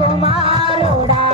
Kumaroda.